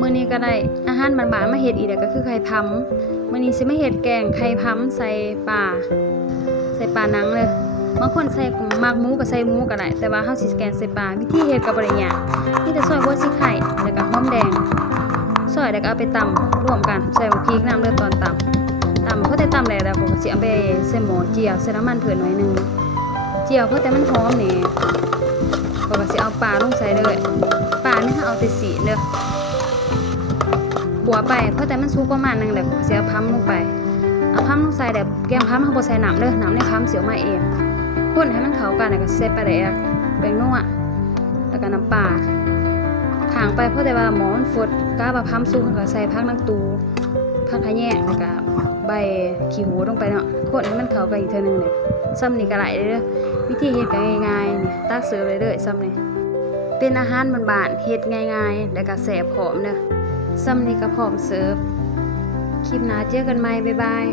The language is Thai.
มื้อนี้ก็ได้อาหารบ้านๆมาเฮ็ดอีกแล้วก็คือไข่พำมื้อนี้สิมาเฮ็ดแกงไข่พำใส่ปลาหนังเลยบางคนใส่มักหมูก็ใส่หมูก็ได้แต่ว่าเฮาสิแกงใส่ปลาวิธีเฮ็ดก็บ่ได้ยากมีแต่ซอยหัวสิไข่แล้วก็หอมแดงซอยแล้วก็เอาไปตำรวมกันใส่พริกน้ำเด้อตอนตำพอได้ตำแล้วผมก็สิเอาไปใส่หม้อเจียวใส่น้ำมันเพิ่นหน่อยนึงเจียวพอแต่มันหอมนี่ก็สิเอาปลาลงใส่เลยปลานี่ถ้าเอาแต่สีเด้อขัวไปเพราะแต่มันสุกประมาณนึงแหละก็สิเอาพำลงไปเอาพำลงใส่แบบแกงพำเฮาบ่ใส่น้ำเด้อน้ำในพำสิออกมาเองคนให้มันเข้ากันแล้วก็ใส่ปลาแดกแป้งนัวแล้วก็น้ำปลาข้างไปเพราะแต่ว่าหมอมันฟดกะว่าพำสุกก็ใส่ผักนางตูผักขะแยงแล้วก็ใบขี้หูลงไปเนาะคนให้มันเข้ากันอีกเทื่อนึงนี่ซ้ำนี่ก็หลายเด้อวิธีเฮ็ดก็ง่ายๆนี่ตักเสิร์ฟเลยเด้อซ้ำนี่เป็นอาหารบ้านๆเฮ็ดง่ายๆแล้วก็แซ่บพร้อมเด้อซ้ำนี่ก็พร้อมเสิร์ฟคลิปหน้าเจอกันใหม่บ๊ายบาย